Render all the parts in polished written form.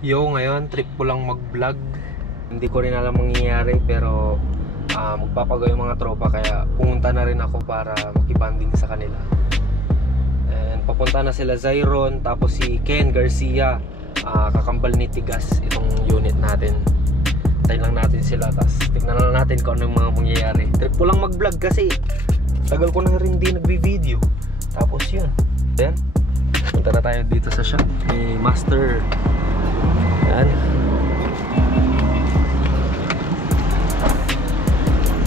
Yo, ngayon trip ko lang mag-vlog. Hindi ko rin alam mangyayari pero magpapagawa yung mga tropa kaya pumunta na rin ako para makibanding sa kanila. And papunta na sila Zyron tapos si Ken Garcia, kakambal ni Tigas itong unit natin. Tayo lang natin sila tapos tignan lang natin kung ano yung mga mangyayari. Trip ko lang mag-vlog kasi tagal ko na rin di nagbi-video. Tapos yun. Then, punta na tayo dito sa shop ni Master. Yan.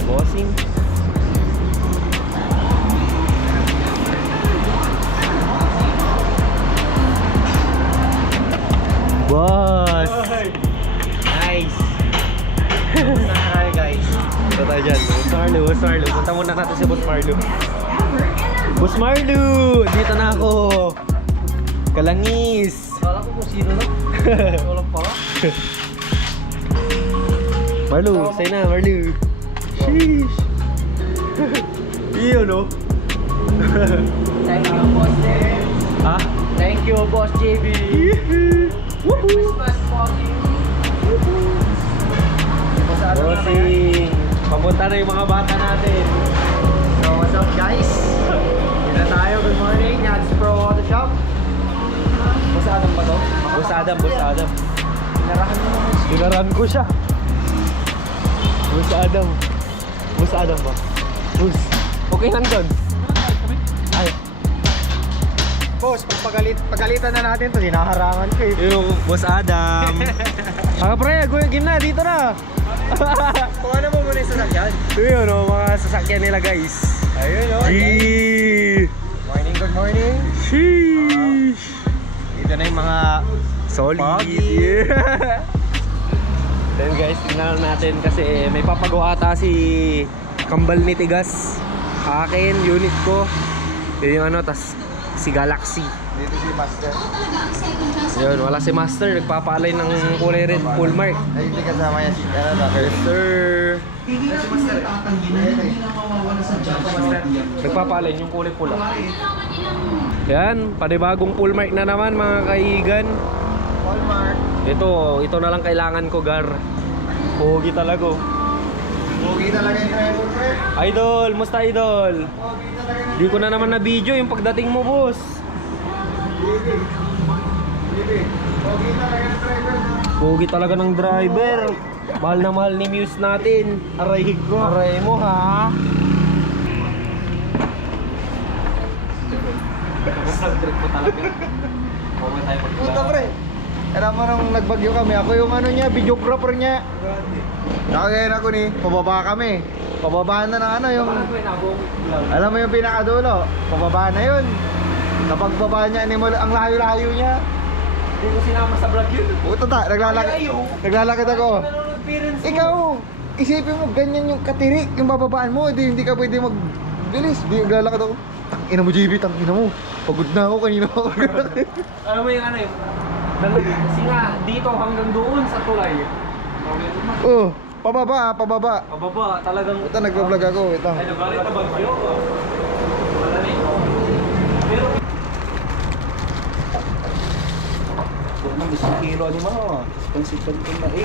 Bossing. Boss. Nice. Kumusta na kayo guys? Punta tayo dyan. Boss Marlo. Punta muna natin si Boss Marlo. Boss Marlo! Dito na ako. Kalangis. Kala ko kung sino na. Walang pala. Marlo, say na Marlo. Sheesh. Iyo no? Thank you, Boss Jay. Ha? Thank you, Boss JB. Christmas party. Bossing. Papunta na yung mga bata natin. So, what's up guys? Yun na tayo. Good morning. Nats Pro Auto Shop. Boss Adam ba to? Boss Adam. Pinarahan mo naman siya. Tinaran ko siya. Boss Adam ba? Boss. Okay lang doon. Ay. Boss, pagalitan na natin to. Hinaharangan ko eh. Yung Boss Adam. Mga pre, game na. Dito na. Kung ano mo muna yung sasakyan? Yun o, mga sasakyan nila guys. Ayun o. Gee. Morning, good morning. Sheesh. Dito na yung mga Solid. Pogi. Yeah. Then guys, tingnan natin kasi may papagawa ata si kambal ni Tigas. Akin, unit ko. Yun yung ano, tas si Galaxy. Dito si Master. Yun, wala si Master. Nagpapaalay ng kulay red, full mark. Ay, hindi kasama yan si Yes, sir. Nagpapaalay yung kulay pula. Yan, panibagong full mark na naman mga kaigan. Walmart. Ito na lang kailangan ko, Gar. Pogi talaga. Pogi talaga yung driver, pre. Idol, musta idol? Pogi talaga yung Di ko na naman na video yung pagdating mo, boss. Bibi. Pogi talaga yung driver. Pogi talaga ng driver. Mahal na mahal ni Muse natin. Aray ko. Aray mo, ha? Trip ko talaga. Huwag tayo Puta, pre. Alam mo nung nagbagyo kami, ako yung ano niya, videographer niya. Nakagayan ako ni, pababa kami. Pababa na ng ano yung... Alam mo yung pinakadulo, pababa na yun. Kapag baba niya, ang layo-layo niya. Hindi ko sinama sa vlog yun. Puta ta, naglalakad ako. Ikaw, isipin mo, ganyan yung katirik, yung bababaan mo, hindi ka pwede magbilis. Di naglalakad ako. Tangina mo, JB, tangina mo. Pagod na ako, kanina ako. Alam mo yung ano yun? Kasi nga, dito hanggang doon sa tulay. Oh, pababa. Pababa, talagang... Ito, nagbablog ako, ito. Ay, nagalit na bagyo. Madali ko. Pero... Huwag mo, isang kilo ni mga. Pansipan ko na 8.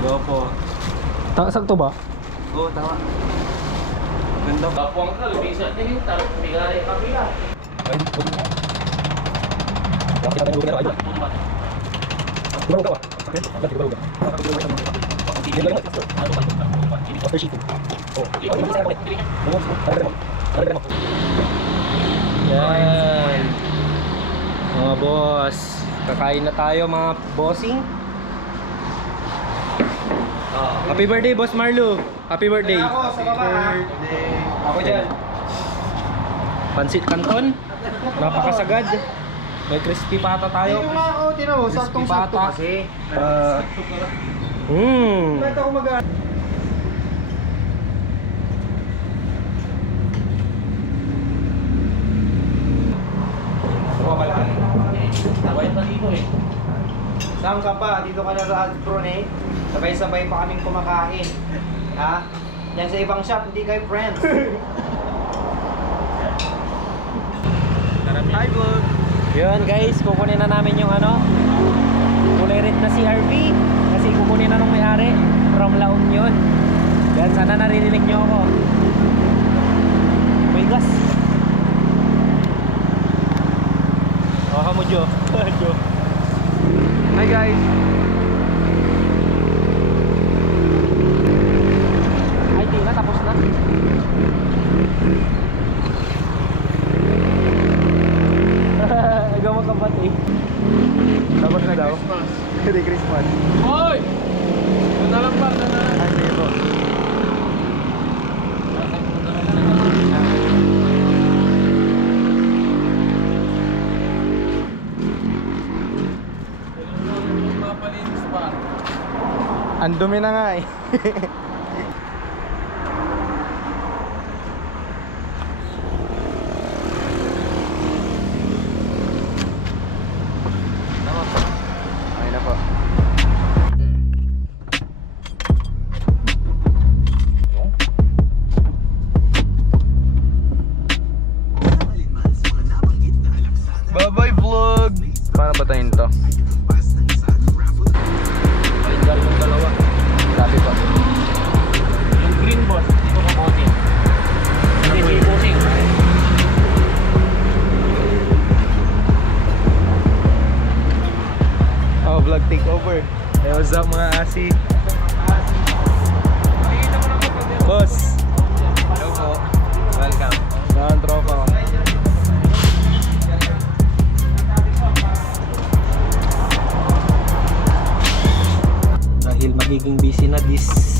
Gopo. Sakto ba? Oo, tama. Ganda. Kapwang ka, lumisa din yung tarot, bigay kapila. Ay, pwede na. Bakit natin yung lugar ay Dumaruga ka ba? Sakit? Bakit dumaruga? Sige lang ito. Master Sheet. Oh, ito sa akin. Yan. Mga boss, kakain na tayo mga bossing. Happy birthday, Boss Marlo. Happy birthday. Ako, sa baba ha. Ako dyan. Pansit Canton. Napakasagad. May crispy pata tayo. Ito nga ako, tinaw, Crispy saktong-sakto pata. kasi. Bakit ako mag- Saan ka pa? Dito ka na sa Adpronate. Sabay-sabay pa kaming kumakain. Ha? Yan sa ibang shop, hindi kayo friends. Hi, Bud. Yun guys, kukunin na namin yung ano, kulay red na CRV. Kasi kukunin na ng may-ari from La Union. Yan, sana naririnig nyo ako. May gas. Oh, mo Jo. Jo. Hi guys. Ay, di na, tapos na. Agaw mo kapati. Tapos na daw. Christmas. Merry Christmas. Hoy! Doon na lang ba? Doon na lang. Ay, sige po. Mapalinis pa. Ang dumi na nga eh. Okay na po. Bye-bye vlog! Paano ba tayo to? Ay, galing yung dalawa. Sabi pa. Yung green boss, hindi ko kukunin. Hindi, si Pusing. Oh, vlog takeover. Hey, what's up mga asi? Boss! Hello po. Welcome. Saan tropa ko? Dahil magiging busy na this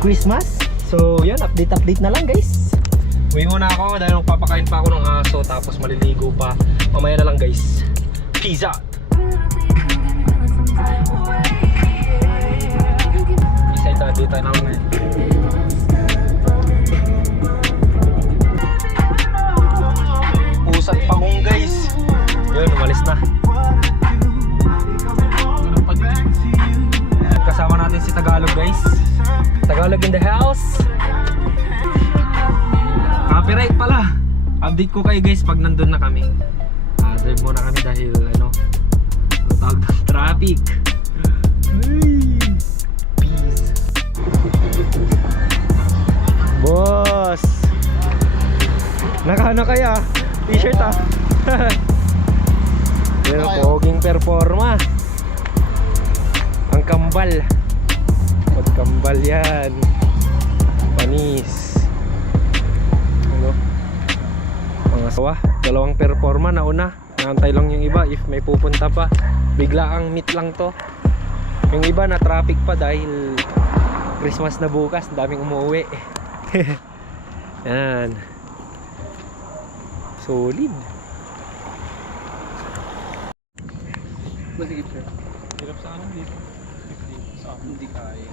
Christmas. So yun, update na lang guys. Uwi muna ako dahil magpapakain pa ako ng aso, tapos maliligo pa. Mamaya na lang guys. Peace out. Isa ito, dito na ako ngayon. Pusat pa kong guys. Yun, umalis na. Kasama natin si Tagalog guys. Tagalog in the house. Copyright pala. Update ko kayo guys pag nandun na kami. Drive muna kami dahil ano tawag ng traffic. Peace. Boss, nakaano kaya? T-shirt ah. Pero poging performa. Ang kambal. Pagkambal yan. Panis. Ano? Mga sawa. Dalawang performa na una. Naantay lang yung iba if may pupunta pa. Bigla ang meet lang to. Yung iba na traffic pa dahil Christmas na bukas. Daming umuwi. Yan. Solid. Masigit siya. Hirap sa amin dito. 50. Sa amin hindi kaya.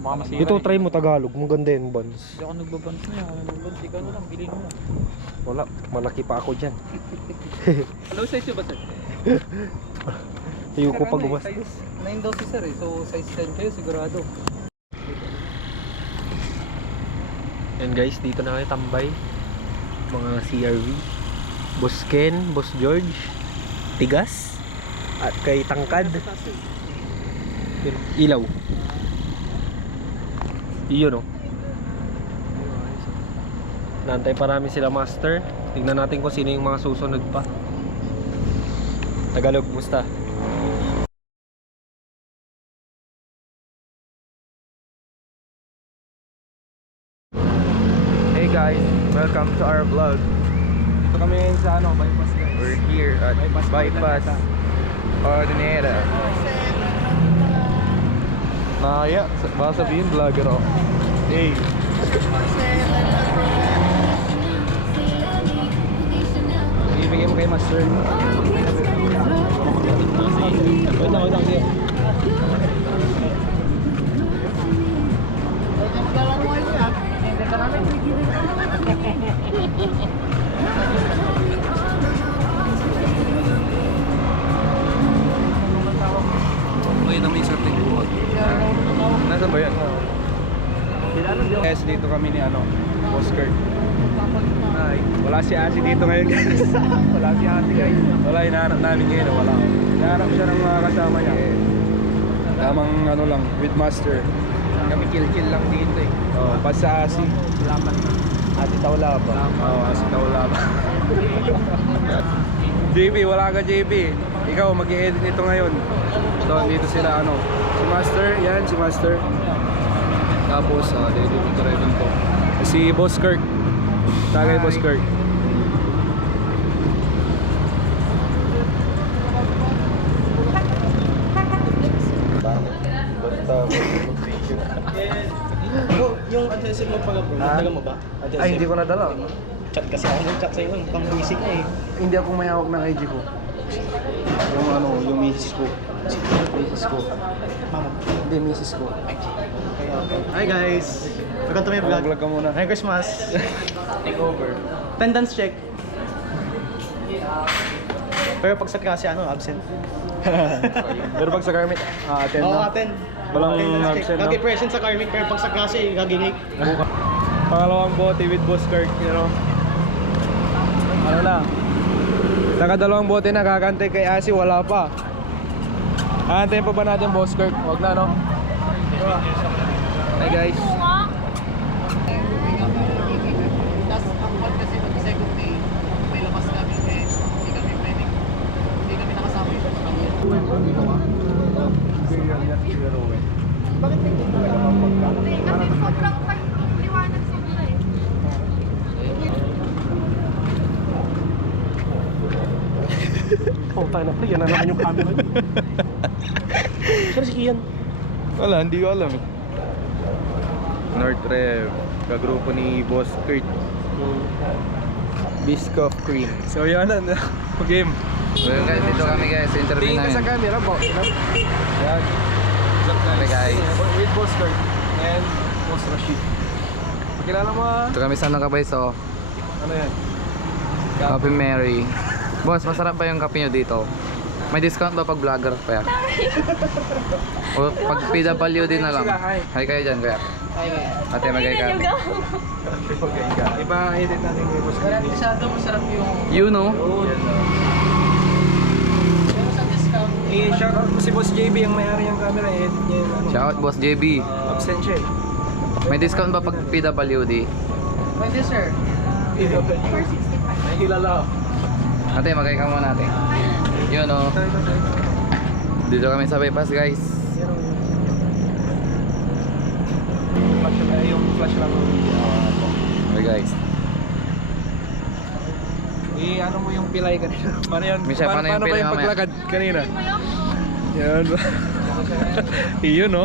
Baka masira. Ito try mo Tagalog. Maganda yung buns. Hindi ako nagbabans niya. Nagbabans. Ikaw na lang. Bilhin mo. Wala. Malaki pa ako dyan. Ano size yun ba sir? Ayoko pa gumas. Size 9 daw si sir eh. So size 10 kayo sigurado. Yan guys, dito na kayo tambay. Mga CRV. Boss Ken, Boss George, Tigas, at kay Tangkad. Ilaw. Iyon oh. Naantay pa namin sila master. Tingnan natin kung sino yung mga susunod pa. Tagalog, musta? Hey guys, welcome to our vlog. Ito kami ngayon sa ano, bypass guys. We're here at Bypass Ordinera. Nakaya, baka sabihin vlogger ako. Hey. Ibigay mo kay master. Wait lang, sige. Ngayon naman yung sorting buhat. Nasaan ba yan? Yes, dito kami ni ano, Oscar. Wala si Asi dito ngayon guys. Wala si Asi guys. Wala, hinahanap namin ngayon. Wala. Hinahanap siya ng mga kasama niya. Tamang ano lang, with master. Kami chill-chill lang dito eh. Oh, pas sa Asi. Laban na. Ati tawla pa. Oo, Asi na wala ba. JB, wala ka JB. Ikaw, mag-i-edit nito ngayon. So, dito sila ano. Si Master, yan, si Master. Tapos, dito rin ko. Si Boss Kirk. Tagay Boss Kirk. Yung adjusted mo pala bro, nagdala mo ba? Ay, hindi ko nadala. Chat kasi ako nag-chat sa'yo, pang music na eh. Hindi ako may hawak ng IG ko. Yung ano, yung misis ko. Misis ko. Mama. Hindi, misis ko. Hi guys! Welcome to my vlog. Vlog ka muna. Merry Christmas! Take over. Attendance check. Pero pag sa klase, absent. Pero pag sa Carmit, attend Oo, na. attend. Walang Attendance check. absent, no? Gagi present sa Carmic, pero pag sa klase, gagi late. Pangalawang bote with Boss Kirk, you know. Ano na? Nakadalawang bote na, kakantay kay Asi, wala pa. Aantayin pa ba natin Boss Kirk? Huwag na, no? Hi guys. Tapos ang one kasi mag-second day, may labas kami eh, hindi kami pwedeng, hindi kami nakasama yung kami. Kasi sobrang liwanag sobra eh. Puta na po, yan na naman yung camera. Sir, si Kian. Wala, hindi ko alam eh. North Rev, kagrupo ni Boss Kurt. Biscoff Cream. So yan na, game. Well guys, dito kami guys, interview Tingin ka sa namin. camera po. Yan. What's up Hey, guys. With Boss Kurt and Boss Rashid. Pakilala mo ah. Ito kami sa Nakabay, so Ano yan? Coffee Mary. Boss, masarap ba yung kape nyo dito? May discount ba pag vlogger pa yan? O pag PWD na lang? Hi kayo dyan kuya. Ate magay ka. Ipa-edit natin kay Boss Kurt. Masyado masarap yung, You know? pero sa discount, I-shout out ko si Boss JB, ang may-ari ng camera. Edit niya yung ano. Shout out Boss JB. Absent siya eh. May discount ba pag PWD? pwede sir. Nakikilala ako. Ate magay ka muna ate. You know? Dito kami sa bypass guys. Flash na yung flash lang. Okay guys. Ano mo yung pilay kanina? Paano yan? Misha, paano yung ba pilay yung mamaya? paglakad kanina? Yan. Iyon no?